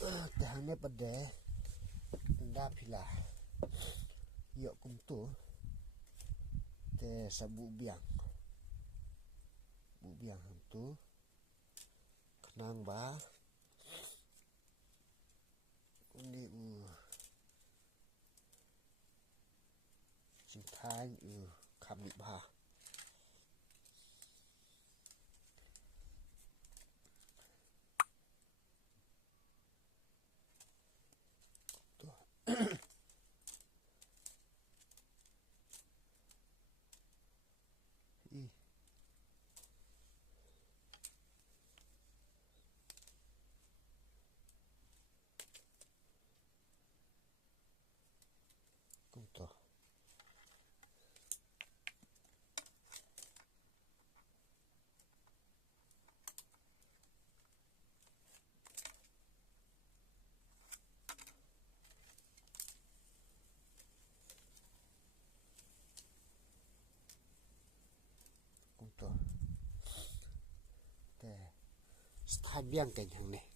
Tehane pada anda pila yok kumtu te sabu biang bu biang tu kenang ba ini cintai kami ba kumtu te stai biang cái thằng này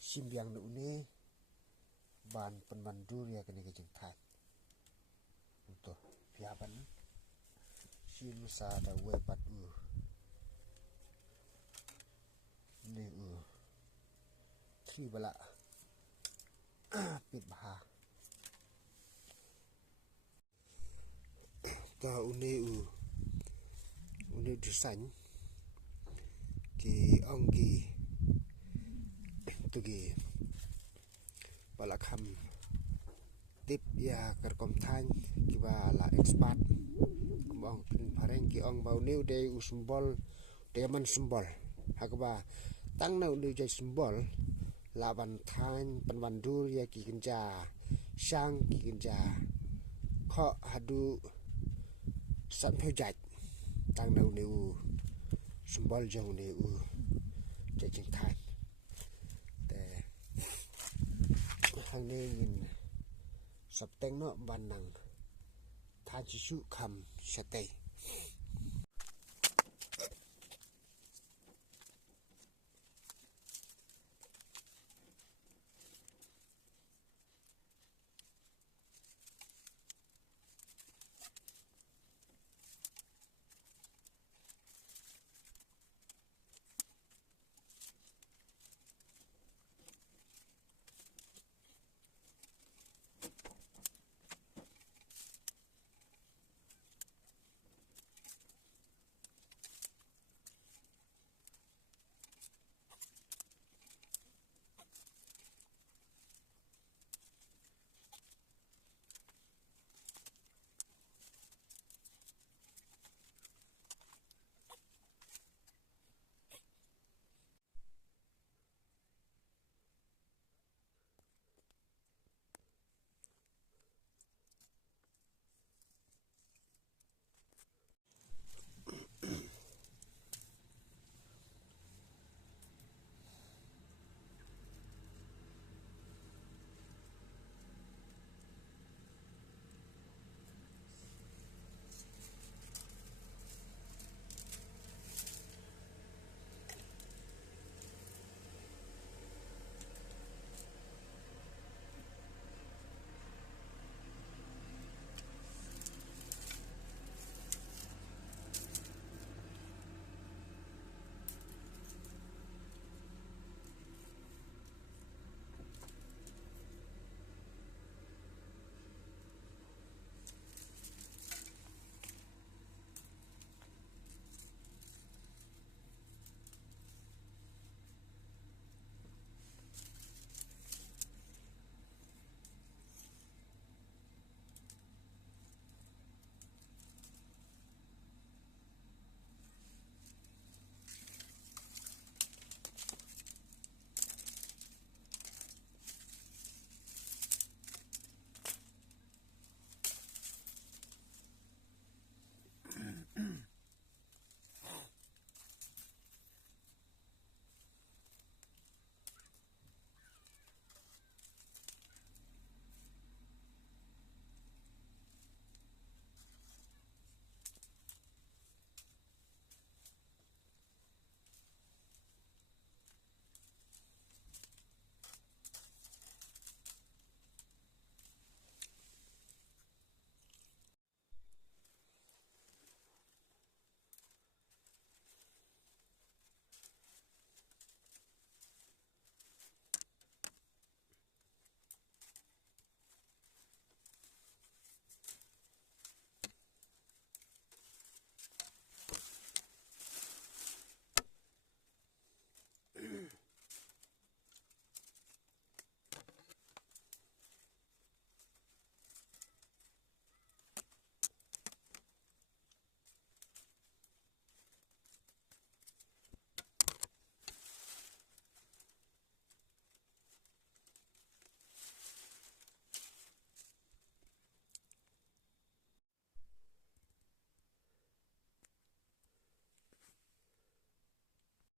sim biang nu ni ban penmandur ya kene ke jengtai untuk piaban sim sa da we pat ni thi bala pit bah ta uni desain ki angki tu ki bala kham tip ya kerkom than ki bala expert bang pareng ki ong bau new day usmbol teman sembol hakba tang na uni jai sembol laban than penwandur ya ki kenja sang ki kenja kho hadu san phojat tang na uni sembol jong uni jai jing than te hang ne yin sap teng no ban nang than chi su kham shatei